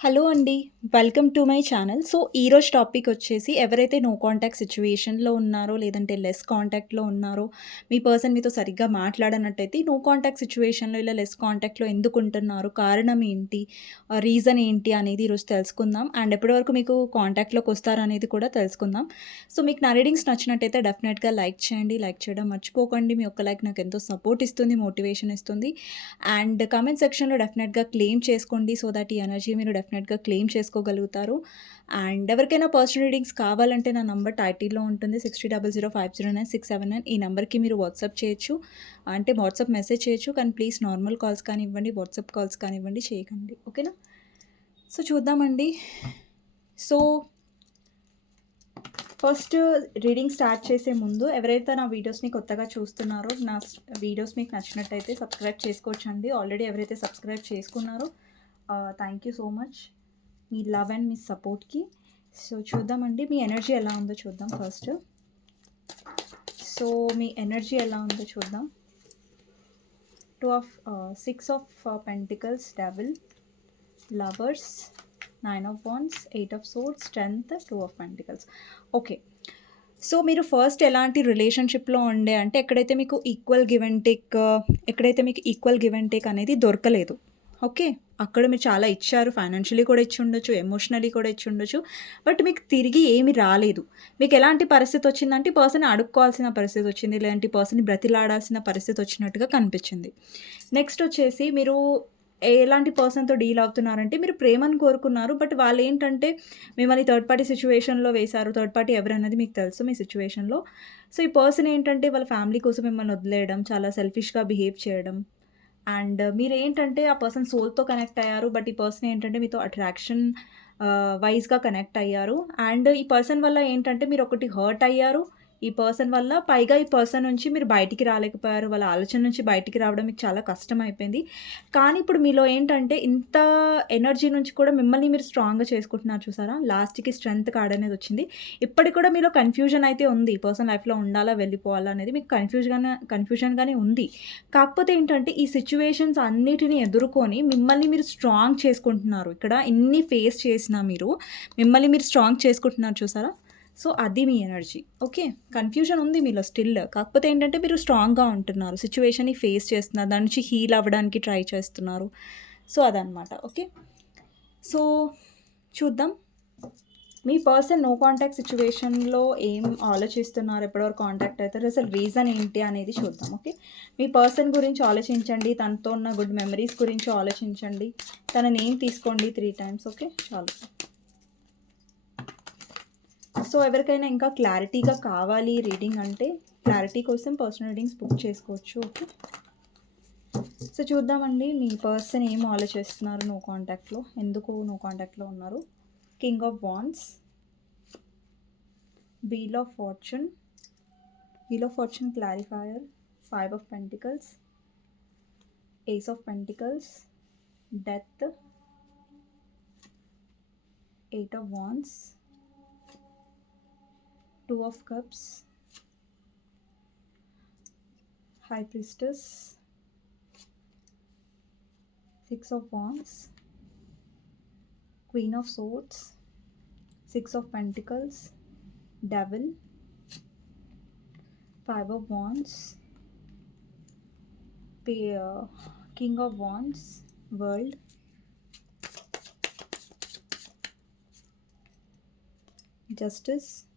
Hello అండి. Welcome to my channel. So, ఈరోజు topic వచ్చేసి ఎవరైతే నో కాంటాక్ట్ సిచ్యువేషన్లో ఉన్నారో, లేదంటే లెస్ కాంటాక్ట్‌లో ఉన్నారో, మీ పర్సన్ మీతో సరిగ్గా మాట్లాడనట్టయితే నో కాంటాక్ట్ సిచ్యువేషన్లో ఇలా లెస్ కాంటాక్ట్‌లో ఎందుకు ఉంటున్నారు కారణం ఏంటి? రీజన్ ఏంటి అనేది ఈరోజు తెలుసుకుందాం. అండ్ ఎప్పటి వరకు మీకు కాంటాక్ట్‌లోకి వస్తారనేది కూడా తెలుసుకుందాం. సో, మీకు నా రీడింగ్స్ నచ్చినట్టయితే డెఫినెట్‌గా లైక్ చేయండి. లైక్ చేయడం మర్చిపోకండి. మీ ఒక్క లైక్ నాకు ఎంతో సపోర్ట్ ఇస్తుంది, మోటివేషన్ ఇస్తుంది. అండ్ కామెంట్ సెక్షన్‌లో డెఫినెట్‌గా క్లెయిమ్ చేసుకోండి. సో దట్ ఈ ఎనర్జీ మీరు డెఫినెట్‌గా క్లెయిమ్ చేసుకోగలుగుతారు. అండ్ ఎవరికైనా పర్సనల్ రీడింగ్స్ కావాలంటే నా నంబర్ టైటిల్‌లో ఉంటుంది. 6000509679 ఈ నెంబర్కి మీరు వాట్సాప్ చేయొచ్చు. అంటే వాట్సాప్ మెసేజ్ చేయొచ్చు. కానీ ప్లీజ్ నార్మల్ కాల్స్ కానివ్వండి, వాట్సాప్ కాల్స్ కానివ్వండి చేయకండి. ఓకేనా? సో, చూద్దామండి. సో ఫస్ట్ రీడింగ్ స్టార్ట్ చేసే ముందు ఎవరైతే నా వీడియోస్‌ని కొత్తగా చూస్తున్నారో, నా వీడియోస్ మీకు నచ్చినట్టయితే సబ్స్క్రైబ్ చేసుకోవచ్చండి. ఆల్రెడీ ఎవరైతే సబ్స్క్రైబ్ చేసుకున్నారో థ్యాంక్ యూ సో మచ్. మీ లవ్ అండ్ మీ సపోర్ట్‌కి. సో, చూద్దామండి. మీ ఎనర్జీ ఎలా ఉందో చూద్దాం ఫస్ట్. సో, మీ ఎనర్జీ ఎలా ఉందో చూద్దాం. Two of six of pentacles, devil, lovers, nine of wands, eight of swords strength two of pentacles. Okay. So, మీరు ఫస్ట్ ఎలాంటి రిలేషన్‌షిప్‌లో ఉండే అంటే ఎక్కడైతే మీకు ఈక్వల్ గివ్ అండ్ టేక్ ఎక్కడైతే మీకు ఈక్వల్ గివ్ అండ్ టేక్ అనేది దొరకలేదు. ఓకే. అక్కడ మీరు చాలా ఇచ్చారు. ఫైనాన్షియల్లీ కూడా ఇచ్చి ఉండొచ్చు ఎమోషనల్లీ కూడా ఇచ్చి ఉండొచ్చు బట్ మీకు తిరిగి ఏమి రాలేదు. మీకు ఎలాంటి పరిస్థితి వచ్చిందంటే, పర్సన్ అడుక్కోవాల్సిన పరిస్థితి వచ్చింది. లేదంటే పర్సన్ బ్రతిలాడాల్సిన పరిస్థితి వచ్చినట్టుగా కనిపించింది. నెక్స్ట్ వచ్చేసి మీరు ఎలాంటి పర్సన్‌తో డీల్ అవుతున్నారంటే, మీరు ప్రేమను కోరుకున్నారు. బట్ వాళ్ళు ఏంటంటే మిమ్మల్ని థర్డ్ పార్టీ సిచ్యువేషన్లో వేశారు. థర్డ్ పార్టీ ఎవరన్నది మీకు తెలుసు మీ సిచ్యువేషన్లో సో, ఈ పర్సన్ ఏంటంటే వాళ్ళ ఫ్యామిలీ కోసం మిమ్మల్ని వదిలేయడం, చాలా సెల్ఫిష్‌గా బిహేవ్ చేయడం. అండ్ మీరేంటంటే ఆ పర్సన్ సోల్‌తో కనెక్ట్ అయ్యారు. బట్ ఈ పర్సన్ ఏంటంటే మీతో అట్రాక్షన్ వైజ్గా కనెక్ట్ అయ్యారు. అండ్ ఈ పర్సన్ వల్ల ఏంటంటే మీరు ఒకటి హర్ట్ అయ్యారు. ఈ పర్సన్ వల్ల పైగా ఈ పర్సన్ నుంచి మీరు బయటికి రాలేకపోయారు. వాళ్ళ ఆలోచన నుంచి బయటికి రావడం మీకు చాలా కష్టమైపోయింది. కానీ ఇప్పుడు మీలో ఏంటంటే ఇంత ఎనర్జీ నుంచి కూడా మిమ్మల్ని మీరు స్ట్రాంగ్‌గా చేసుకుంటున్నారు చూసారా? లాస్ట్‌కి స్ట్రెంగ్త్ కార్డ్ అనేది వచ్చింది. ఇప్పటికి కూడా మీలో కన్‌ఫ్యూజన్ అయితే ఉంది. ఈ పర్సన్ లైఫ్‌లో ఉండాలా? వెళ్ళిపోవాలా? అనేది మీకు కన్‌ఫ్యూజ్‌గానే కన్‌ఫ్యూజన్‌గానే ఉంది. కాకపోతే ఏంటంటే ఈ సిచ్యువేషన్స్ అన్నిటిని ఎదుర్కొని మిమ్మల్ని మీరు స్ట్రాంగ్ చేసుకుంటున్నారు. ఇక్కడ ఇన్ని ఫేస్ చేసినా మీరు మిమ్మల్ని మీరు స్ట్రాంగ్ చేసుకుంటున్నారు చూసారా? సో, అది మీ ఎనర్జీ. ఓకే. కన్‌ఫ్యూజన్ ఉంది మీలో స్టిల్. కాకపోతే ఏంటంటే మీరు స్ట్రాంగ్‌గా ఉంటున్నారు. సిచ్యువేషన్ని ఫేస్ చేస్తున్నారు. దాని నుంచి హీల్ అవ్వడానికి ట్రై చేస్తున్నారు. సో, అదనమాట. ఓకే. సో, చూద్దాం. మీ పర్సన్ నో కాంటాక్ట్ సిచ్యువేషన్లో ఏం ఆలోచిస్తున్నారు? ఎప్పటివరకు కాంటాక్ట్ అవుతారు? అసలు రీజన్ ఏంటి అనేది చూద్దాం. ఓకే. మీ పర్సన్ గురించి ఆలోచించండి. తనతో ఉన్న గుడ్ మెమరీస్ గురించి ఆలోచించండి. తన నేమ్ తీసుకోండి త్రీ టైమ్స్. ఓకే. చాలు. సో, ఎవరికైనా ఇంకా క్లారిటీగా కావాలి రీడింగ్ అంటే క్లారిటీ కోసం పర్సనల్ రీడింగ్స్ బుక్ చేసుకోవచ్చు. ఓకే. సో, చూద్దామండి. మీ పర్సన్ ఏం ఆలోచిస్తున్నారు నో కాంటాక్ట్‌లో? ఎందుకు నో కాంటాక్ట్‌లో ఉన్నారు? King of wands wheel of fortune. Wheel of fortune clarifier. Five of pentacles. Ace of pentacles. Death. Eight of wands two of cups. High priestess. Six of wands. Queen of swords. Six of pentacles. Devil. Five of wands. Pair, uh, king of wands. World. Justice.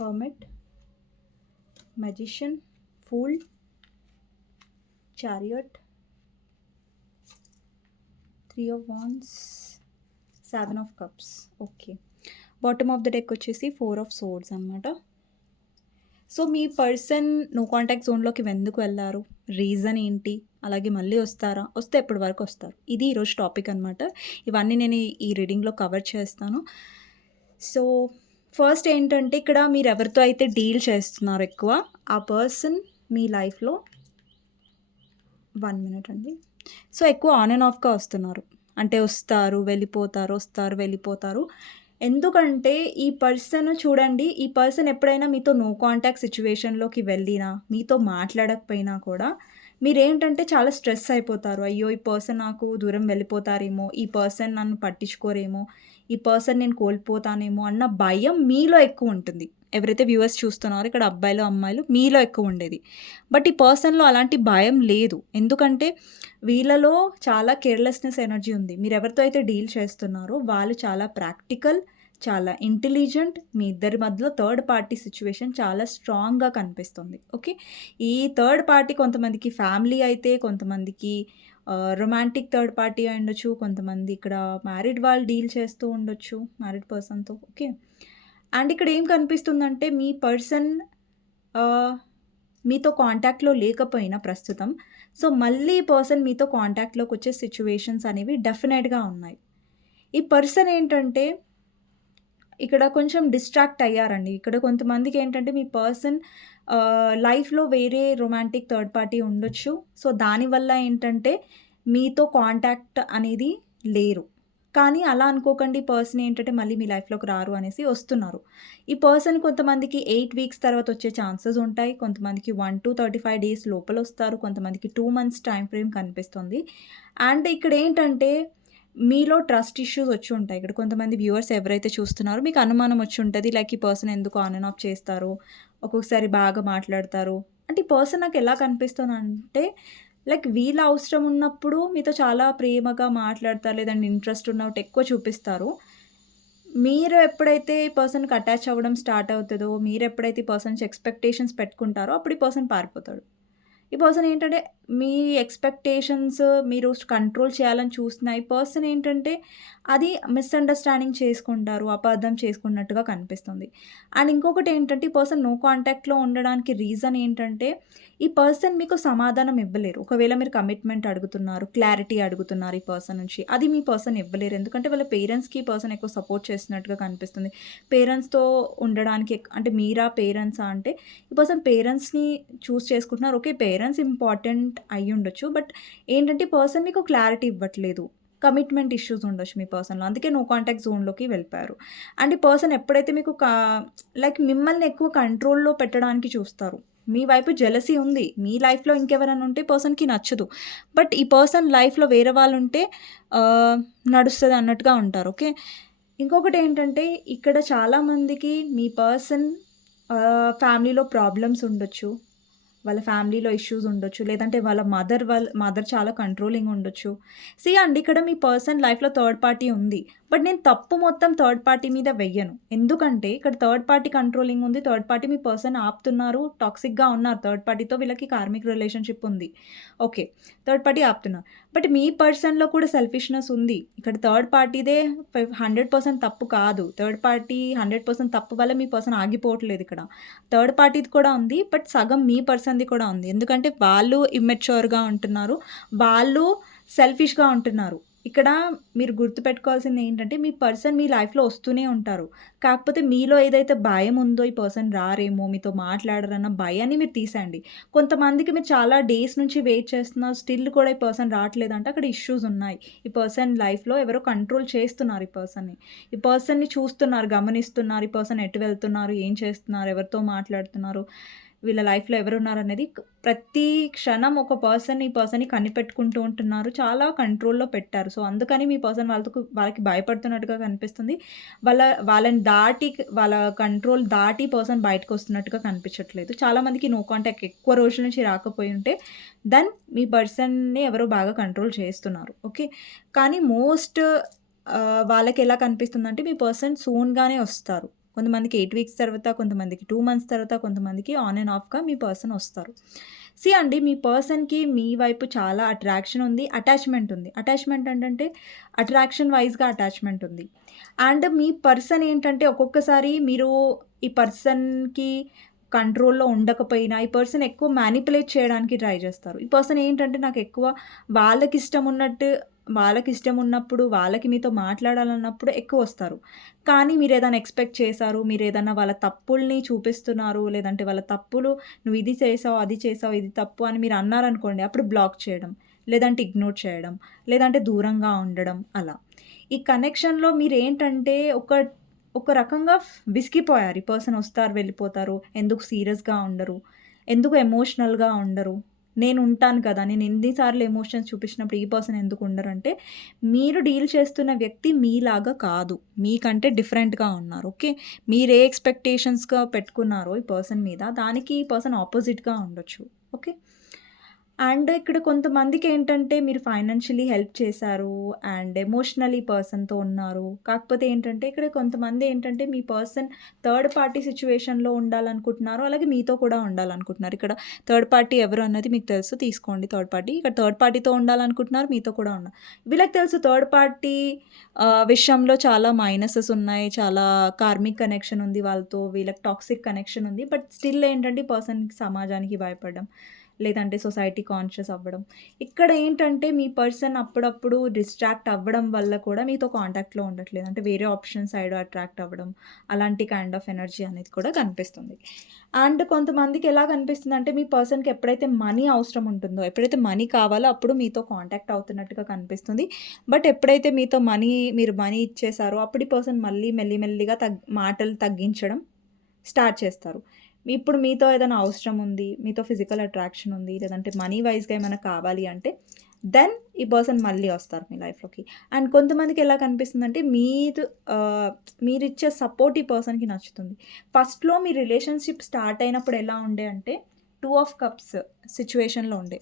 World. Magician fool. Chariot. Three of wands seven of cups. Okay. Bottom of the deck వచ్చేసి four of swords అనమాట. So, మీ person no contact జోన్‌లోకి ఎందుకు వెళ్ళారు reason ఏంటి? అలాగే మళ్ళీ వస్తారా? వస్తే ఎప్పటి వరకు వస్తారు? ఇది ఈరోజు టాపిక్ అనమాట. ఇవన్నీ నేను ఈ రీడింగ్‌లో కవర్ చేస్తాను. సో, ఫస్ట్ ఏంటంటే ఇక్కడ మీరు ఎవరితో అయితే డీల్ చేస్తున్నారు ఎక్కువ, ఆ పర్సన్ మీ లైఫ్‌లో వన్ మినిట్ అండి. సో, ఎక్కువ ఆన్ అండ్ ఆఫ్‌గా వస్తున్నారు. అంటే వస్తారు, వెళ్ళిపోతారు, వస్తారు, వెళ్ళిపోతారు. ఎందుకంటే ఈ పర్సన్ చూడండి, ఈ పర్సన్ ఎప్పుడైనా మీతో నో కాంటాక్ట్ సిచ్యువేషన్లోకి వెళ్ళినా, మీతో మాట్లాడకపోయినా కూడా మీరేంటంటే చాలా స్ట్రెస్ అయిపోతారు. అయ్యో! ఈ పర్సన్ నాకు దూరం వెళ్ళిపోతారేమో, ఈ పర్సన్ నన్ను పట్టించుకోరేమో, ఈ పర్సన్ నేను కోల్పోతానేమో అన్న భయం మీలో ఎక్కువ ఉంటుంది ఎవరైతే వ్యూవర్స్ చూస్తున్నారో ఇక్కడ అబ్బాయిలు, అమ్మాయిలు మీలో ఎక్కువ ఉండేది బట్ ఈ పర్సన్‌లో అలాంటి భయం లేదు. ఎందుకంటే వీళ్ళలో చాలా కేర్‌లెస్‌నెస్ ఎనర్జీ ఉంది. మీరు ఎవరితో అయితే డీల్ చేస్తున్నారో వాళ్ళు చాలా ప్రాక్టికల్, చాలా ఇంటెలిజెంట్. మీ ఇద్దరి మధ్యలో థర్డ్ పార్టీ సిచ్యువేషన్ చాలా స్ట్రాంగ్‌గా కనిపిస్తుంది. ఓకే. ఈ థర్డ్ పార్టీ కొంతమందికి ఫ్యామిలీ అయితే, కొంతమందికి రొమాంటిక్ థర్డ్ పార్టీ అయ్యుండొచ్చు. కొంతమంది ఇక్కడ మ్యారీడ్ వాళ్ళు డీల్ చేస్తూ ఉండొచ్చు. మ్యారీడ్ పర్సన్‌తో. ఓకే. అండ్ ఇక్కడ ఏం కనిపిస్తుందంటే మీ పర్సన్ మీతో కాంటాక్ట్‌లో లేకపోయినా ప్రస్తుతం. సో, మళ్ళీ పర్సన్ మీతో కాంటాక్ట్లోకి వచ్చే సిచ్యువేషన్స్ అనేవి డెఫినెట్‌గా ఉన్నాయి. ఈ పర్సన్ ఏంటంటే ఇక్కడ కొంచెం డిస్ట్రాక్ట్ అయ్యారండి. ఇక్కడ కొంతమందికి ఏంటంటే మీ పర్సన్ లైఫ్‌లో వేరే రొమాంటిక్ థర్డ్ పార్టీ ఉండొచ్చు. సో, దానివల్ల ఏంటంటే మీతో కాంటాక్ట్ అనేది లేరు. కానీ అలా అనుకోకండి పర్సన్ ఏంటంటే మళ్ళీ మీ లైఫ్‌లోకి రారు అనేసి వస్తున్నారు. ఈ పర్సన్ కొంతమందికి ఎయిట్ వీక్స్ తర్వాత వచ్చే ఛాన్సెస్ ఉంటాయి. కొంతమందికి 1-35 డేస్ లోపల వస్తారు కొంతమందికి టూ మంత్స్ టైం ఫ్రేమ్ కనిపిస్తుంది. అండ్ ఇక్కడ ఏంటంటే మీలో ట్రస్ట్ ఇష్యూస్ వచ్చి ఉంటాయి ఇక్కడ కొంతమంది వ్యూవర్స్ ఎవరైతే చూస్తున్నారో మీకు అనుమానం వచ్చి ఉంటుంది లైక్ ఈ పర్సన్ ఎందుకు ఆన్ అండ్ ఆఫ్ చేస్తారు? ఒక్కొక్కసారి బాగా మాట్లాడతారు. అంటే ఈ పర్సన్ నాకు ఎలా కనిపిస్తుంది అంటే లైక్ వీళ్ళ అవసరం ఉన్నప్పుడు మీతో చాలా ప్రేమగా మాట్లాడతారు. లేదంటే ఇంట్రెస్ట్ ఉన్నట్టు ఎక్కువ చూపిస్తారు. మీరు ఎప్పుడైతే ఈ పర్సన్‌కి అటాచ్ అవ్వడం స్టార్ట్ అవుతుందో మీరు ఎప్పుడైతే ఈ పర్సన్స్ ఎక్స్‌పెక్టేషన్స్ పెట్టుకుంటారో అప్పుడు ఈ పర్సన్ పారిపోతాడు. ఈ పర్సన్ ఏంటంటే మీ ఎక్స్‌పెక్టేషన్స్ మీరు కంట్రోల్ చేయాలని చూస్తున్న ఈ పర్సన్ ఏంటంటే అది మిస్‌అండర్‌స్టాండింగ్ చేసుకుంటారు. అపార్థం చేసుకున్నట్టుగా కనిపిస్తుంది. అండ్ ఇంకొకటి ఏంటంటే ఈ పర్సన్ నో కాంటాక్ట్‌లో ఉండడానికి రీజన్ ఏంటంటే ఈ పర్సన్ మీకు సమాధానం ఇవ్వలేరు. ఒకవేళ మీరు కమిట్మెంట్ అడుగుతున్నారు, క్లారిటీ అడుగుతున్నారు ఈ పర్సన్ నుంచి. అది మీ పర్సన్ ఇవ్వలేరు. ఎందుకంటే వాళ్ళ పేరెంట్స్‌కి ఈ పర్సన్ ఎక్కువ సపోర్ట్ చేస్తున్నట్టుగా కనిపిస్తుంది. పేరెంట్స్‌తో ఉండడానికి అంటే మీరా పేరెంట్సా అంటే ఈ పర్సన్ పేరెంట్స్‌ని చూస్ చేసుకుంటున్నారు. ఓకే. పేరెంట్స్ ఇంపార్టెంట్ అయ్యుండొచ్చు. బట్ ఏంటంటే ఈ పర్సన్ మీకు క్లారిటీ ఇవ్వట్లేదు. కమిట్మెంట్ ఇష్యూస్ ఉండొచ్చు మీ పర్సన్‌లో. అందుకే నో కాంటాక్ట్ జోన్‌లోకి వెళ్ళిపోయారు. అండ్ ఈ పర్సన్ ఎప్పుడైతే మీకు లైక్ మిమ్మల్ని ఎక్కువ కంట్రోల్‌లో పెట్టడానికి చూస్తారు. మీ వైపు జెలసీ ఉంది. మీ లైఫ్‌లో ఇంకెవరైనా ఉంటే పర్సన్‌కి నచ్చదు. బట్ ఈ పర్సన్ లైఫ్‌లో వేరే వాళ్ళు ఉంటే నడుస్తుంది అన్నట్టుగా ఉంటారు. ఓకే. ఇంకొకటి ఏంటంటే ఇక్కడ చాలామందికి మీ పర్సన్ ఫ్యామిలీలో ప్రాబ్లమ్స్ ఉండొచ్చు. వాళ్ళ ఫ్యామిలీలో ఇష్యూస్ ఉండొచ్చు. లేదంటే వాళ్ళ మదర్ వాళ్ళ మదర్ చాలా కంట్రోలింగ్ ఉండొచ్చు. సీ అండి ఇక్కడ మీ పర్సన్ లైఫ్‌లో థర్డ్ పార్టీ ఉంది. బట్ నేను తప్పు మొత్తం థర్డ్ పార్టీ మీద వెయ్యను. ఎందుకంటే ఇక్కడ థర్డ్ పార్టీ కంట్రోలింగ్ ఉంది. థర్డ్ పార్టీ మీ పర్సన్ ఆపుతున్నారు. టాక్సిక్‌గా ఉన్నారు. థర్డ్ పార్టీతో వీళ్ళకి కార్మిక్ రిలేషన్‌షిప్ ఉంది. ఓకే. థర్డ్ పార్టీ ఆపుతున్నారు. బట్ మీ పర్సన్‌లో కూడా సెల్ఫిష్‌నెస్ ఉంది. ఇక్కడ థర్డ్ పార్టీదే హండ్రెడ్ పర్సెంట్ తప్పు కాదు. థర్డ్ పార్టీ 100% తప్పు వల్ల మీ పర్సన్ ఆగిపోవట్లేదు ఇక్కడ. థర్డ్ పార్టీది కూడా ఉంది. బట్ సగం మీ పర్సన్ పర్సన్‌ది కూడా ఉంది. ఎందుకంటే వాళ్ళు ఇమ్మెచ్యూర్‌గా ఉంటున్నారు. వాళ్ళు సెల్ఫిష్‌గా ఉంటున్నారు. ఇక్కడ మీరు గుర్తుపెట్టుకోవాల్సింది ఏంటంటే మీ పర్సన్ మీ లైఫ్‌లో వస్తూనే ఉంటారు. కాకపోతే మీలో ఏదైతే భయం ఉందో ఈ పర్సన్ రారేమో, మీతో మాట్లాడరన్న భయాన్ని మీరు తీసేయండి. కొంతమందికి మీరు చాలా డేస్ నుంచి వెయిట్ చేస్తున్నారు. స్టిల్ కూడా ఈ పర్సన్ రావట్లేదంటే అక్కడ ఇష్యూస్ ఉన్నాయి. ఈ పర్సన్ లైఫ్‌లో ఎవరో కంట్రోల్ చేస్తున్నారు ఈ పర్సన్‌ని. ఈ పర్సన్‌ని చూస్తున్నారు, గమనిస్తున్నారు. ఈ పర్సన్ ఎటు వెళ్తున్నారు, ఏం చేస్తున్నారు, ఎవరితో మాట్లాడుతున్నారు, వీళ్ళ లైఫ్‌లో ఎవరున్నారనేది క్ ప్రతి క్షణం ఒక పర్సన్ ఈ పర్సన్‌ని కనిపెట్టుకుంటూ ఉంటున్నారు. చాలా కంట్రోల్‌లో పెట్టారు. సో, అందుకని మీ పర్సన్ వాళ్ళతో వాళ్ళకి భయపడుతున్నట్టుగా కనిపిస్తుంది. వాళ్ళ వాళ్ళని దాటి వాళ్ళ కంట్రోల్ దాటి పర్సన్ బయటకు వస్తున్నట్టుగా కనిపించట్లేదు. చాలామందికి నో కాంటాక్ట్ ఎక్కువ రోజుల నుంచి రాకపోయి ఉంటే దెన్ మీ పర్సన్‌ని ఎవరో బాగా కంట్రోల్ చేస్తున్నారు. ఓకే. కానీ మోస్ట్ వాళ్ళకి ఎలా కనిపిస్తుందంటే మీ పర్సన్ సూన్‌గానే వస్తారు. కొంతమందికి ఎయిట్ వీక్స్ తర్వాత, కొంతమందికి టూ మంత్స్ తర్వాత, కొంతమందికి ఆన్ అండ్ ఆఫ్‌గా మీ పర్సన్ వస్తారు. సీ అండి మీ పర్సన్‌కి మీ వైపు చాలా అట్రాక్షన్ ఉంది. అటాచ్‌మెంట్ ఉంది. అటాచ్‌మెంట్ ఏంటంటే అట్రాక్షన్ వైస్‌గా అటాచ్‌మెంట్ ఉంది. అండ్ మీ పర్సన్ ఏంటంటే ఒక్కొక్కసారి మీరు ఈ పర్సన్‌కి కంట్రోల్‌లో ఉండకపోయినా ఈ పర్సన్ ఎక్కువ మ్యానిపులేట్ చేయడానికి ట్రై చేస్తారు. ఈ పర్సన్ ఏంటంటే నాకు ఎక్కువ వాళ్ళకి ఇష్టం ఉన్నట్టు వాళ్ళకి ఇష్టం ఉన్నప్పుడు, వాళ్ళకి మీతో మాట్లాడాలన్నప్పుడు ఎక్కువ వస్తారు కానీ మీరు ఏదైనా ఎక్స్‌పెక్ట్ చేశారు. మీరు ఏదైనా వాళ్ళ తప్పుల్ని చూపిస్తున్నారు. లేదంటే వాళ్ళ తప్పులు నువ్వు ఇది చేసావు, అది చేసావు, ఇది తప్పు అని మీరు అన్నారనుకోండి అప్పుడు బ్లాక్ చేయడం. లేదంటే ఇగ్నోర్ చేయడం. లేదంటే దూరంగా ఉండడం అలా. ఈ కనెక్షన్‌లో మీరేంటంటే ఒక ఒక రకంగా విసిగిపోయారు. ఈ పర్సన్ వస్తారు, వెళ్ళిపోతారు. ఎందుకు సీరియస్‌గా ఉండరు. ఎందుకు ఎమోషనల్‌గా ఉండరు. నేను ఉంటాను కదా! నేను ఎన్నిసార్లు ఎమోషన్స్ చూపించినప్పుడు ఈ పర్సన్ ఎందుకు ఉండరంటే, మీరు డీల్ చేస్తున్న వ్యక్తి మీలాగా కాదు. మీకంటే డిఫరెంట్‌గా ఉన్నారు. ఓకే. మీరు ఏ ఎక్స్‌పెక్టేషన్స్‌గా పెట్టుకున్నారో ఈ పర్సన్ మీద, దానికి ఈ పర్సన్ ఆపోజిట్‌గా ఉండొచ్చు. ఓకే. అండ్ ఇక్కడ కొంతమందికి ఏంటంటే మీరు ఫైనాన్షియలీ హెల్ప్ చేశారు. అండ్ ఎమోషనల్లీ పర్సన్‌తో ఉన్నారు. కాకపోతే ఏంటంటే ఇక్కడ కొంతమంది ఏంటంటే మీ పర్సన్ థర్డ్ పార్టీ సిచ్యువేషన్లో ఉండాలనుకుంటున్నారు. అలాగే మీతో కూడా ఉండాలనుకుంటున్నారు. ఇక్కడ థర్డ్ పార్టీ ఎవరు అన్నది మీకు తెలుసు. తీసుకోండి థర్డ్ పార్టీ. ఇక్కడ థర్డ్ పార్టీతో ఉండాలనుకుంటున్నారు. మీతో కూడా ఉన్నారు. వీళ్ళకి తెలుసు థర్డ్ పార్టీ విషయంలో చాలా మైనసెస్ ఉన్నాయి. చాలా కార్మిక్ కనెక్షన్ ఉంది వాళ్ళతో. వీళ్ళకి టాక్సిక్ కనెక్షన్ ఉంది. బట్ స్టిల్ ఏంటంటే పర్సన్‌కి సమాజానికి భయపడడం. లేదంటే సొసైటీ కాన్షియస్ అవ్వడం. ఇక్కడ ఏంటంటే మీ పర్సన్ అప్పుడప్పుడు డిస్ట్రాక్ట్ అవ్వడం వల్ల కూడా మీతో కాంటాక్ట్‌లో ఉండట్లేదు. అంటే వేరే ఆప్షన్ సైడ్ అట్రాక్ట్ అవ్వడం. అలాంటి కైండ్ ఆఫ్ ఎనర్జీ అనేది కూడా కనిపిస్తుంది. అండ్ కొంతమందికి ఎలా కనిపిస్తుంది అంటే మీ పర్సన్‌కి ఎప్పుడైతే మనీ అవసరం ఉంటుందో, ఎప్పుడైతే మనీ కావాలో అప్పుడు మీతో కాంటాక్ట్ అవుతున్నట్టుగా కనిపిస్తుంది. బట్ ఎప్పుడైతే మీతో మనీ మీరు మనీ ఇచ్చేసారో అప్పుడు ఈ పర్సన్ మళ్ళీ మెల్లి మెల్లిగా తగ్ మాటలు తగ్గించడం స్టార్ట్ చేస్తారు. ఇప్పుడు మీతో ఏదైనా అవసరం ఉంది. మీతో ఫిజికల్ అట్రాక్షన్ ఉంది. లేదంటే మనీ వైస్‌గా ఏమైనా కావాలి అంటే దెన్ ఈ పర్సన్ మళ్ళీ వస్తారు మీ లైఫ్‌లోకి. అండ్ కొంతమందికి ఎలా కనిపిస్తుందంటే మీరు మీరు మీరిచ్చే సపోర్ట్ ఈ పర్సన్‌కి నచ్చుతుంది. ఫస్ట్‌లో మీ రిలేషన్‌షిప్ స్టార్ట్ అయినప్పుడు ఎలా ఉండే అంటే టూ ఆఫ్ కప్స్ సిచ్యువేషన్లో ఉండే.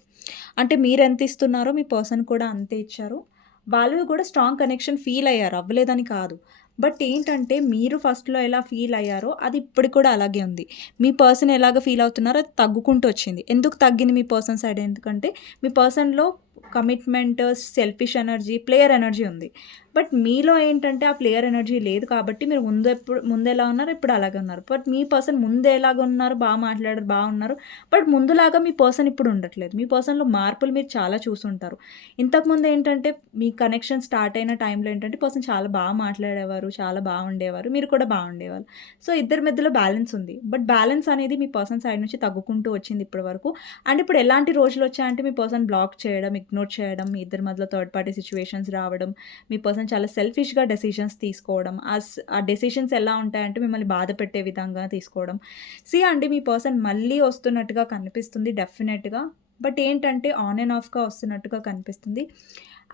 అంటే మీరు ఎంత ఇస్తున్నారో మీ పర్సన్ కూడా అంతే ఇచ్చారు. వాళ్ళు కూడా స్ట్రాంగ్ కనెక్షన్ ఫీల్ అయ్యారు. అవ్వలేదని కాదు. బట్ ఏంటంటే మీరు ఫస్ట్‌లో ఎలా ఫీల్ అయ్యారో అది ఇప్పటికి కూడా అలాగే ఉంది. మీ పర్సన్ ఎలాగ ఫీల్ అవుతున్నారో అది తగ్గుకుంటూ వచ్చింది. ఎందుకు తగ్గింది మీ పర్సన్ సైడ్ ఎందుకంటే మీ పర్సన్‌లో commitment, selfish energy, player energy ఉంది. బట్ మీలో ఏంటంటే ఆ ప్లేయర్ ఎనర్జీ లేదు కాబట్టి మీరు ముందు ఎప్పుడు ముందు ఎలా ఉన్నారు ఇప్పుడు అలాగే ఉన్నారు. బట్ మీ పర్సన్ ముందు ఎలాగ ఉన్నారు, బాగా మాట్లాడారు, బాగున్నారు. బట్ ముందులాగా మీ పర్సన్ ఇప్పుడు ఉండట్లేదు. మీ పర్సన్‌లో మార్పులు మీరు చాలా చూసుంటారు. ఇంతకుముందు ఏంటంటే మీ కనెక్షన్ స్టార్ట్ అయిన టైంలో ఏంటంటే పర్సన్ చాలా బాగా మాట్లాడేవారు. చాలా బాగుండేవారు. మీరు కూడా బాగుండేవాళ్ళు. సో ఇద్దరి మధ్యలో బ్యాలెన్స్ ఉంది. బట్ బ్యాలెన్స్ అనేది మీ పర్సన్ సైడ్ నుంచి తగ్గుకుంటూ వచ్చింది ఇప్పటి వరకు. అండ్ ఇప్పుడు ఎలాంటి రోజులు వచ్చాయంటే మీ పర్సన్ బ్లాక్ చేయడం, ఇగ్నోర్ చేయడం, మీ ఇద్దరి మధ్యలో థర్డ్ పార్టీ సిచ్యువేషన్స్ రావడం, మీ పర్సన్ చాలా సెల్ఫిష్‌గా డెసిషన్స్ తీసుకోవడం. ఆ ఆ డెసిషన్స్ ఎలా ఉంటాయంటే మిమ్మల్ని బాధ పెట్టే విధంగా తీసుకోవడం. సి అండి మీ పర్సన్ మళ్ళీ వస్తున్నట్టుగా కనిపిస్తుంది డెఫినెట్‌గా. బట్ ఏంటంటే ఆన్ అండ్ ఆఫ్‌గా వస్తున్నట్టుగా కనిపిస్తుంది.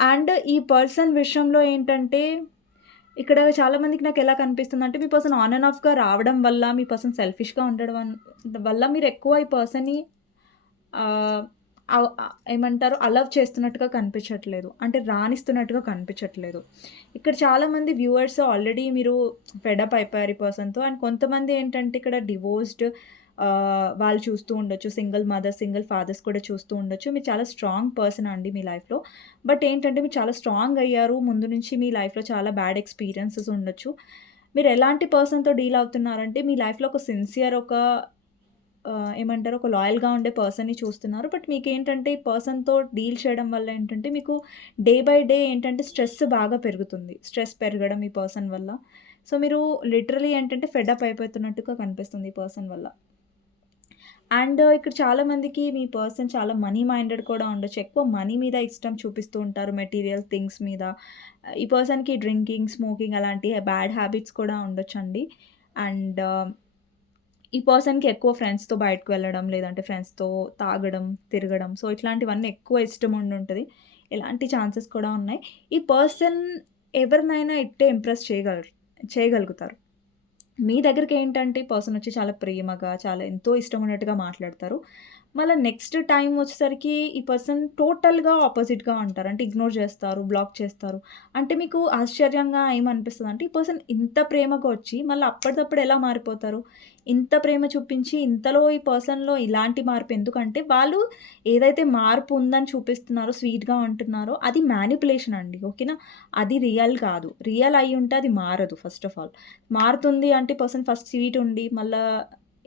అండ్ ఈ పర్సన్ విషయంలో ఏంటంటే ఇక్కడ చాలామందికి నాకు ఎలా కనిపిస్తుంది అంటే మీ పర్సన్ ఆన్ అండ్ ఆఫ్‌గా రావడం వల్ల, మీ పర్సన్ సెల్ఫిష్‌గా ఉండడం వల్ల మీరు ఎక్కువ ఈ పర్సన్‌ని ఏమంటారు అలవ్ చేస్తున్నట్టుగా కనిపించట్లేదు. అంటే రాణిస్తున్నట్టుగా కనిపించట్లేదు. ఇక్కడ చాలామంది వ్యూవర్స్ ఆల్రెడీ మీరు ఫెడప్ అయిపోయారు ఈ పర్సన్‌తో. అండ్ కొంతమంది ఏంటంటే ఇక్కడ డివోర్స్డ్ వాళ్ళు చూస్తూ ఉండొచ్చు. సింగిల్ మదర్ సింగిల్ ఫాదర్స్ కూడా చూస్తూ ఉండొచ్చు. మీరు చాలా స్ట్రాంగ్ పర్సన్ అండి మీ లైఫ్‌లో. బట్ ఏంటంటే మీరు చాలా స్ట్రాంగ్ అయ్యారు. ముందు నుంచి మీ లైఫ్‌లో చాలా బ్యాడ్ ఎక్స్‌పీరియన్సెస్ ఉండొచ్చు. మీరు ఎలాంటి పర్సన్‌తో డీల్ అవుతున్నారంటే మీ లైఫ్‌లో ఒక సిన్సియర్ ఒక ఏమంటారు ఒక లాయల్‌గా ఉండే పర్సన్‌ని చూస్తున్నారు. బట్ మీకేంటంటే ఈ పర్సన్‌తో డీల్ చేయడం వల్ల ఏంటంటే మీకు డే బై డే ఏంటంటే స్ట్రెస్ బాగా పెరుగుతుంది. స్ట్రెస్ పెరగడం ఈ పర్సన్ వల్ల. సో మీరు లిటరలీ ఏంటంటే ఫెడప్ అయిపోతున్నట్టుగా కనిపిస్తుంది ఈ పర్సన్ వల్ల. అండ్ ఇక్కడ చాలామందికి మీ పర్సన్ చాలా మనీ మైండెడ్ కూడా ఉండొచ్చు. ఎక్కువ మనీ మీద ఇష్టం చూపిస్తూ ఉంటారు. మెటీరియల్ థింగ్స్ మీద. ఈ పర్సన్‌కి డ్రింకింగ్, స్మోకింగ్ అలాంటి బ్యాడ్ హ్యాబిట్స్ కూడా ఉండొచ్చండి. అండ్ ఈ పర్సన్‌కి ఎక్కువ ఫ్రెండ్స్‌తో బయటకు వెళ్ళడం, లేదంటే ఫ్రెండ్స్‌తో తాగడం, తిరగడం. సో ఇట్లాంటివన్నీ ఎక్కువ ఇష్టం ఉంటుంది ఇలాంటి ఛాన్సెస్ కూడా ఉన్నాయి. ఈ పర్సన్ ఎవరినైనా ఇట్టే ఇంప్రెస్ చేయగలరు చేయగలుగుతారు. మీ దగ్గరికి ఏంటంటే పర్సన్ వచ్చి చాలా ప్రేమగా, చాలా ఎంతో ఇష్టం ఉన్నట్టుగా మాట్లాడతారు. మళ్ళీ నెక్స్ట్ టైం వచ్చేసరికి ఈ పర్సన్ టోటల్‌గా ఆపోజిట్‌గా ఉంటారు. అంటే ఇగ్నోర్ చేస్తారు, బ్లాక్ చేస్తారు. అంటే మీకు ఆశ్చర్యంగా ఏమనిపిస్తుంది అంటే ఈ పర్సన్ ఇంత ప్రేమగా వచ్చి మళ్ళీ అప్పటిదప్పుడు ఎలా మారిపోతారు? ఇంత ప్రేమ చూపించి ఇంతలో ఈ పర్సన్‌లో ఇలాంటి మార్పు ఎందుకంటే వాళ్ళు ఏదైతే మార్పు ఉందని చూపిస్తున్నారో, స్వీట్‌గా ఉంటున్నారో అది మ్యానిపులేషన్ అండి. ఓకేనా? అది రియల్ కాదు. రియల్ అయ్యుంటే అది మారదు ఫస్ట్ ఆఫ్ ఆల్. మారుతుంది అంటే పర్సన్ ఫస్ట్ స్వీట్ ఉండి మళ్ళీ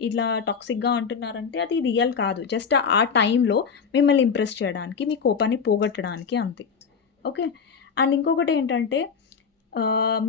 ఇట్లా టాక్సిక్‌గా ఉంటున్నారంటే అది రియల్ కాదు. జస్ట్ ఆ టైంలో మిమ్మల్ని ఇంప్రెస్ చేయడానికి, మీ కోపాన్ని పోగొట్టడానికి అంతే. ఓకే. అండ్ ఇంకొకటేంటంటే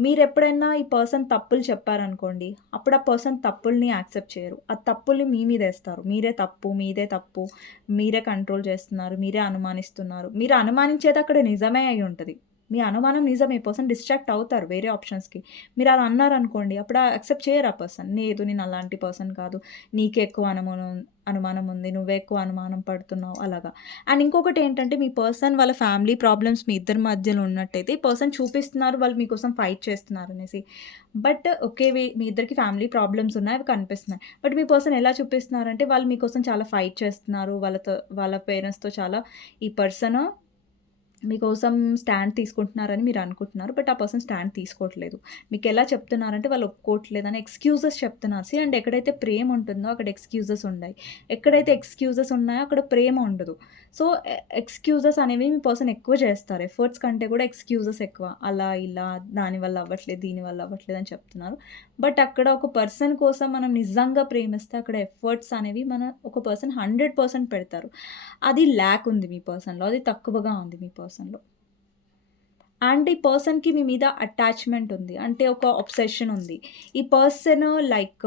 మీరు ఎప్పుడైనా ఈ పర్సన్ తప్పులు చెప్పారనుకోండి. అప్పుడు ఆ పర్సన్ తప్పుల్ని యాక్సెప్ట్ చేయరు. ఆ తప్పుల్ని మీ మీదేస్తారు. మీరే తప్పు, మీదే తప్పు, మీరే కంట్రోల్ చేస్తున్నారు, మీరే అనుమానిస్తున్నారు. మీరు అనుమానించేది అక్కడ నిజమే అయి ఉంటుంది మీ అనుమానం నిజం. ఈ పర్సన్ డిస్ట్రాక్ట్ అవుతారు వేరే ఆప్షన్స్‌కి. మీరు అలా అన్నారనుకోండి అప్పుడు యాక్సెప్ట్ చేయరు ఆ పర్సన్. లేదు నేను అలాంటి పర్సన్ కాదు. నీకే ఎక్కువ అనుమానం అనుమానం ఉంది. నువ్వే ఎక్కువ అనుమానం పడుతున్నావు అలాగా. అండ్ ఇంకొకటి ఏంటంటే మీ పర్సన్ వాళ్ళ ఫ్యామిలీ ప్రాబ్లమ్స్ మీ ఇద్దరి మధ్యలో ఉన్నట్టయితే ఈ పర్సన్ చూపిస్తున్నారు వాళ్ళు మీకోసం ఫైట్ చేస్తున్నారు అనేసి. But okay. మీ ఇద్దరికి ఫ్యామిలీ ప్రాబ్లమ్స్ ఉన్నాయి. అవి కనిపిస్తున్నాయి. బట్ మీ పర్సన్ ఎలా చూపిస్తున్నారంటే వాళ్ళు మీకోసం చాలా ఫైట్ చేస్తున్నారు. వాళ్ళతో వాళ్ళ పేరెంట్స్‌తో చాలా ఈ పర్సన్ మీకోసం స్టాండ్ తీసుకుంటున్నారని మీరు అనుకుంటున్నారు. బట్ ఆ పర్సన్ స్టాండ్ తీసుకోవట్లేదు. మీకు ఎలా చెప్తున్నారంటే వాళ్ళు ఒప్పుకోవట్లేదని ఎక్స్‌క్యూజెస్ చెప్తున్నారు. సీ అండ్ ఎక్కడైతే ప్రేమ ఉంటుందో అక్కడ ఎక్స్‌క్యూజెస్ ఉన్నాయి ఎక్కడైతే ఎక్స్‌క్యూజెస్ ఉన్నాయో అక్కడ ప్రేమ ఉండదు. సో, ఎక్స్‌క్యూజెస్ అనేవి మీ పర్సన్ ఎక్కువ చేస్తారు. ఎఫర్ట్స్ కంటే కూడా ఎక్స్‌క్యూజెస్ ఎక్కువ. అలా ఇలా దానివల్ల అవ్వట్లేదు, దీనివల్ల అవ్వట్లేదు అని చెప్తున్నారు. బట్ అక్కడ ఒక పర్సన్ కోసం మనం నిజంగా ప్రేమిస్తే అక్కడ ఎఫర్ట్స్ అనేవి మన ఒక పర్సన్ 100% పెడతారు. అది ల్యాక్ ఉంది మీ పర్సన్‌లో. అది తక్కువగా ఉంది మీ పర్సన్ పర్సన్‌లో. అండ్ ఈ పర్సన్‌కి మీ మీద అటాచ్‌మెంట్ ఉంది. అంటే ఒక అబ్సెషన్ ఉంది. ఈ పర్సన్ లైక్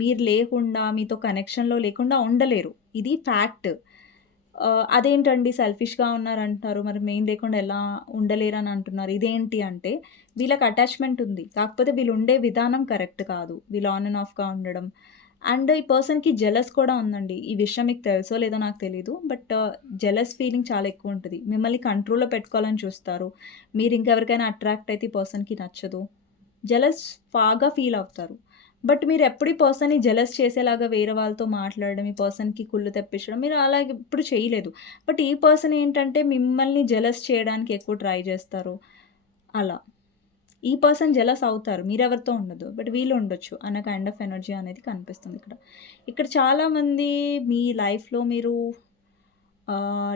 మీరు లేకుండా మీతో కనెక్షన్‌లో లేకుండా ఉండలేరు. ఇది ఫ్యాక్ట్. Uh, అదేంటండి సెల్ఫిష్‌గా ఉన్నారంటున్నారు. మరి మేము లేకుండా ఎలా ఉండలేరని అంటున్నారు. ఇదేంటి అంటే వీళ్ళకి అటాచ్‌మెంట్ ఉంది. కాకపోతే వీళ్ళు ఉండే విధానం కరెక్ట్ కాదు. వీళ్ళు ఆన్ అండ్ ఆఫ్‌గా ఉండడం. అండ్ ఈ పర్సన్‌కి జెలస్ కూడా ఉందండి. ఈ విషయం మీకు తెలుసో లేదో నాకు తెలీదు. బట్ జెలస్ ఫీలింగ్ చాలా ఎక్కువ ఉంటుంది మిమ్మల్ని కంట్రోల్‌లో పెట్టుకోవాలని చూస్తారు. మీరు ఇంకెవరికైనా అట్రాక్ట్ అయితే ఈ పర్సన్‌కి నచ్చదు. జెలస్ బాగా ఫీల్ అవుతారు. బట్ మీరు ఎప్పుడు ఈ పర్సన్‌ని జెలస్ చేసేలాగా వేరే వాళ్ళతో మాట్లాడడం, ఈ పర్సన్‌కి కుళ్ళు తెప్పించడం మీరు అలా ఎప్పుడు చేయలేదు. బట్ ఈ పర్సన్ ఏంటంటే మిమ్మల్ని జెలస్ చేయడానికి ఎక్కువ ట్రై చేస్తారు. అలా. ఈ పర్సన్ జెలస్ అవుతారు. మీరెవరితో ఉండదు. బట్ వీళ్ళు ఉండొచ్చు అన్న కైండ్ ఆఫ్ ఎనర్జీ అనేది కనిపిస్తుంది ఇక్కడ. ఇక్కడ చాలామంది మీ లైఫ్‌లో మీరు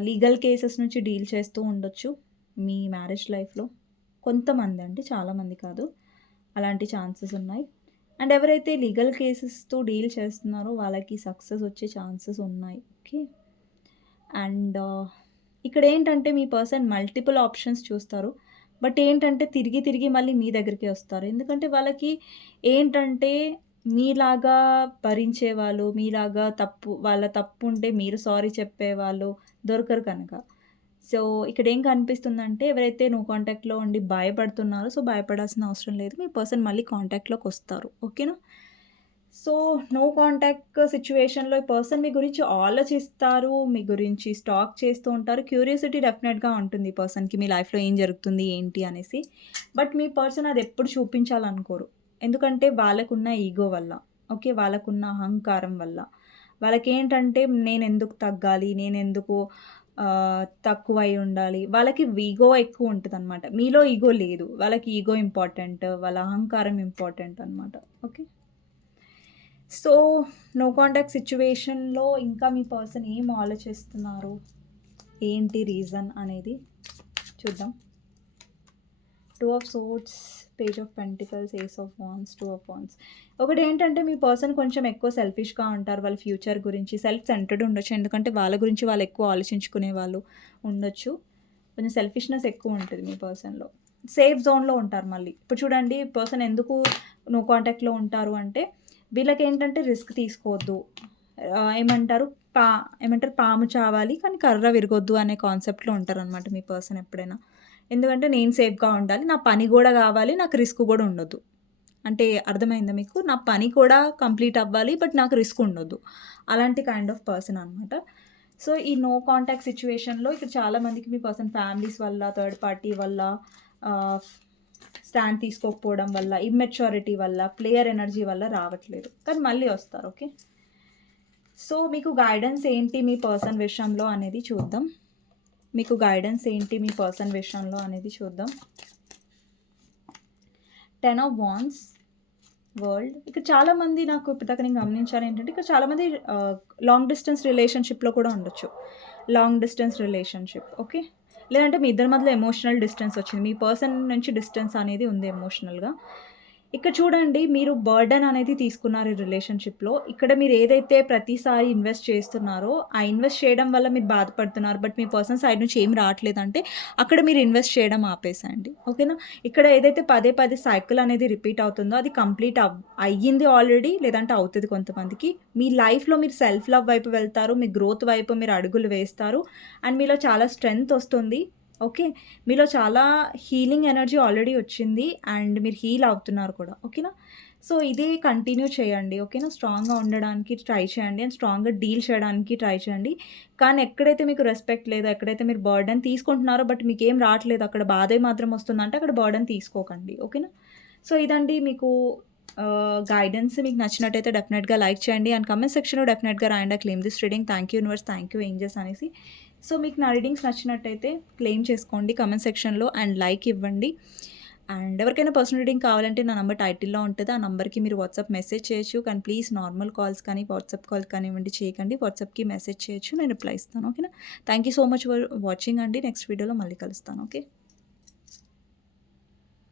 లీగల్ కేసెస్ నుంచి డీల్ చేస్తూ ఉండొచ్చు. మీ మ్యారేజ్ లైఫ్‌లో. కొంతమంది అండి చాలామంది కాదు. అలాంటి ఛాన్సెస్ ఉన్నాయి. అండ్ ఎవరైతే లీగల్ కేసెస్‌తో డీల్ చేస్తున్నారో వాళ్ళకి సక్సెస్ వచ్చే ఛాన్సెస్ ఉన్నాయి. ఓకే. అండ్ ఇక్కడ ఏంటంటే మీ పర్సన్ మల్టిపుల్ ఆప్షన్స్ చూస్తారు. బట్ ఏంటంటే తిరిగి తిరిగి మళ్ళీ మీ దగ్గరికే వస్తారు. ఎందుకంటే వాళ్ళకి ఏంటంటే మీలాగా భరించేవాళ్ళు, మీలాగా తప్పు వాళ్ళ తప్పు ఉంటే మీరు సారీ చెప్పేవాళ్ళు దొరకరు కనుక. సో, ఇక్కడ ఏం కనిపిస్తుందంటే ఎవరైతే నువ్వు కాంటాక్ట్‌లో ఉండి భయపడుతున్నారో సో, భయపడాల్సిన అవసరం లేదు. మీ పర్సన్ మళ్ళీ కాంటాక్ట్లోకి వస్తారు ఓకేనా? సో, నో కాంటాక్ట్ సిచ్యువేషన్లో ఈ పర్సన్ మీ గురించి ఆలోచిస్తారు. మీ గురించి స్టాక్ చేస్తూ ఉంటారు. క్యూరియాసిటీ డెఫినెట్‌గా ఉంటుంది ఈ పర్సన్‌కి మీ లైఫ్‌లో ఏం జరుగుతుంది, ఏంటి అనేసి. బట్ మీ పర్సన్ అది ఎప్పుడు చూపించాలనుకోరు. ఎందుకంటే వాళ్ళకున్న ఈగో వల్ల. ఓకే. వాళ్ళకున్న అహంకారం వల్ల. వాళ్ళకేంటంటే నేను ఎందుకు తగ్గాలి? నేనెందుకు తక్కువ అయి ఉండాలి? వాళ్ళకి ఈగో ఎక్కువ ఉంటుంది అనమాట మీలో ఈగో లేదు. వాళ్ళకి ఈగో ఇంపార్టెంట్. వాళ్ళ అహంకారం ఇంపార్టెంట్ అనమాట. ఓకే. సో, నో కాంటాక్ట్ సిచ్యువేషన్లో ఇంకా మీ పర్సన్ ఏం ఆలోచిస్తున్నారు? ఏంటి రీజన్ అనేది చూద్దాం. Two of swords page of pentacles, ace of wands two of wands ఒకటి ఏంటంటే మీ పర్సన్ కొంచెం ఎక్కువ సెల్ఫిష్‌గా ఉంటారు. వాళ్ళ ఫ్యూచర్ గురించి సెల్ఫ్ సెంటర్డ్ ఉండొచ్చు. ఎందుకంటే వాళ్ళ గురించి వాళ్ళు ఎక్కువ ఆలోచించుకునే వాళ్ళు ఉండొచ్చు. కొంచెం సెల్ఫిష్‌నెస్ ఎక్కువ ఉంటుంది మీ పర్సన్‌లో. సేఫ్ జోన్‌లో ఉంటారు మళ్ళీ. ఇప్పుడు చూడండి పర్సన్ ఎందుకు నో కాంటాక్ట్‌లో ఉంటారు అంటే వీళ్ళకి ఏంటంటే రిస్క్ తీసుకోవద్దు. ఏమంటారు పా ఏమంటారు పాము చావాలి కానీ కర్ర విరగొద్దు అనే కాన్సెప్ట్‌లో ఉంటారనమాట మీ పర్సన్ ఎప్పుడైనా. ఎందుకంటే నేను సేఫ్‌గా ఉండాలి. నా పని కూడా కావాలి నాకు రిస్క్ కూడా ఉండొద్దు. అంటే అర్థమైందా మీకు? నా పని కూడా కంప్లీట్ అవ్వాలి. బట్ నాకు రిస్క్ ఉండొద్దు. అలాంటి కైండ్ ఆఫ్ పర్సన్ అనమాట. సో, ఈ నో కాంటాక్ట్ సిచ్యువేషన్లో ఇక్కడ చాలామందికి మీ పర్సన్ ఫ్యామిలీస్ వల్ల, థర్డ్ పార్టీ వల్ల స్టాండ్ తీసుకోకపోవడం వల్ల, ఇమ్మెచ్యూరిటీ వల్ల, ప్లేయర్ ఎనర్జీ వల్ల రావట్లేదు. కానీ మళ్ళీ వస్తారు. ఓకే. సో, మీకు గైడెన్స్ ఏంటి మీ పర్సన్ విషయంలో అనేది చూద్దాం. మీకు గైడెన్స్ ఏంటి మీ పర్సన్ విషయంలో అనేది చూద్దాం. Ten of wands world. ఇక్కడ చాలామంది నాకు ఇప్పటిదాకా నేను గమనించాను ఏంటంటే ఇక్కడ చాలామంది లాంగ్ డిస్టెన్స్ రిలేషన్‌షిప్‌లో కూడా ఉండొచ్చు. Long distance relationship. ఓకే. లేదంటే మీ ఇద్దరి మధ్యలో ఎమోషనల్ డిస్టెన్స్ వచ్చింది. మీ పర్సన్ నుంచి డిస్టెన్స్ అనేది ఉంది ఎమోషనల్‌గా. ఇక్కడ చూడండి మీరు బర్డెన్ అనేది తీసుకున్నారు ఈ రిలేషన్‌షిప్‌లో. ఇక్కడ మీరు ఏదైతే ప్రతిసారి ఇన్వెస్ట్ చేస్తున్నారో, ఆ ఇన్వెస్ట్ చేయడం వల్ల మీరు బాధపడుతున్నారు. బట్ మీ పర్సన్ సైడ్ నుంచి ఏం రావట్లేదంటే అక్కడ మీరు ఇన్వెస్ట్ చేయడం ఆపేసేయండి. ఓకేనా? ఇక్కడ ఏదైతే పదే పదే సైకిల్ అనేది రిపీట్ అవుతుందో అది కంప్లీట్ అవ్ అయ్యింది ఆల్రెడీ లేదంటే అవుతుంది కొంతమందికి. మీ లైఫ్‌లో మీరు సెల్ఫ్ లవ్ వైపు వెళ్తారు. మీ గ్రోత్ వైపు మీరు అడుగులు వేస్తారు. అండ్ మీలో చాలా స్ట్రెంగ్త్ వస్తుంది. ఓకే. మీలో చాలా హీలింగ్ ఎనర్జీ ఆల్రెడీ వచ్చింది. అండ్ మీరు హీల్ అవుతున్నారు కూడా. ఓకేనా? సో, ఇదే కంటిన్యూ చేయండి. ఓకేనా? స్ట్రాంగ్‌గా ఉండడానికి ట్రై చేయండి. అండ్ స్ట్రాంగ్‌గా డీల్ చేయడానికి ట్రై చేయండి. కానీ ఎక్కడైతే మీకు రెస్పెక్ట్ లేదో, ఎక్కడైతే మీరు బర్డెన్ తీసుకుంటున్నారో బట్ మీకు ఏం రావట్లేదు అక్కడ బాధే మాత్రం వస్తుందంటే అక్కడ బర్డెన్ తీసుకోకండి. ఓకేనా? సో, ఇదండి మీకు గైడెన్స్ మీకు నచ్చినట్టయితే డెఫినెట్‌గా లైక్ చేయండి. అండ్ కమెంట్ సెక్షన్‌లో డెఫినెట్‌గా రాయండి. Claim this reading. Thank you universe, thank you angels అనేసి. సో, మీకు నా రీడింగ్స్ నచ్చినట్టయితే క్లెయిమ్ చేసుకోండి కమెంట్ సెక్షన్‌లో అండ్ లైక్ ఇవ్వండి. అండ్ ఎవరికైనా పర్సనల్ రీడింగ్ కావాలంటే నా నంబర్ టైటిల్‌లో ఉంటుంది ఆ నెంబర్కి మీరు వాట్సాప్ మెసేజ్ చేయొచ్చు. కానీ ప్లీజ్ నార్మల్ కాల్స్ కానీ, వాట్సాప్ కాల్ కానివ్వండి చేయకండి. వాట్సాప్‌కి మెసేజ్ చేయొచ్చు. నేను రిప్లై ఇస్తాను. ఓకేనా? Thank you so much for watching అండి. నెక్స్ట్ వీడియోలో మళ్ళీ కలుస్తాను. ఓకే.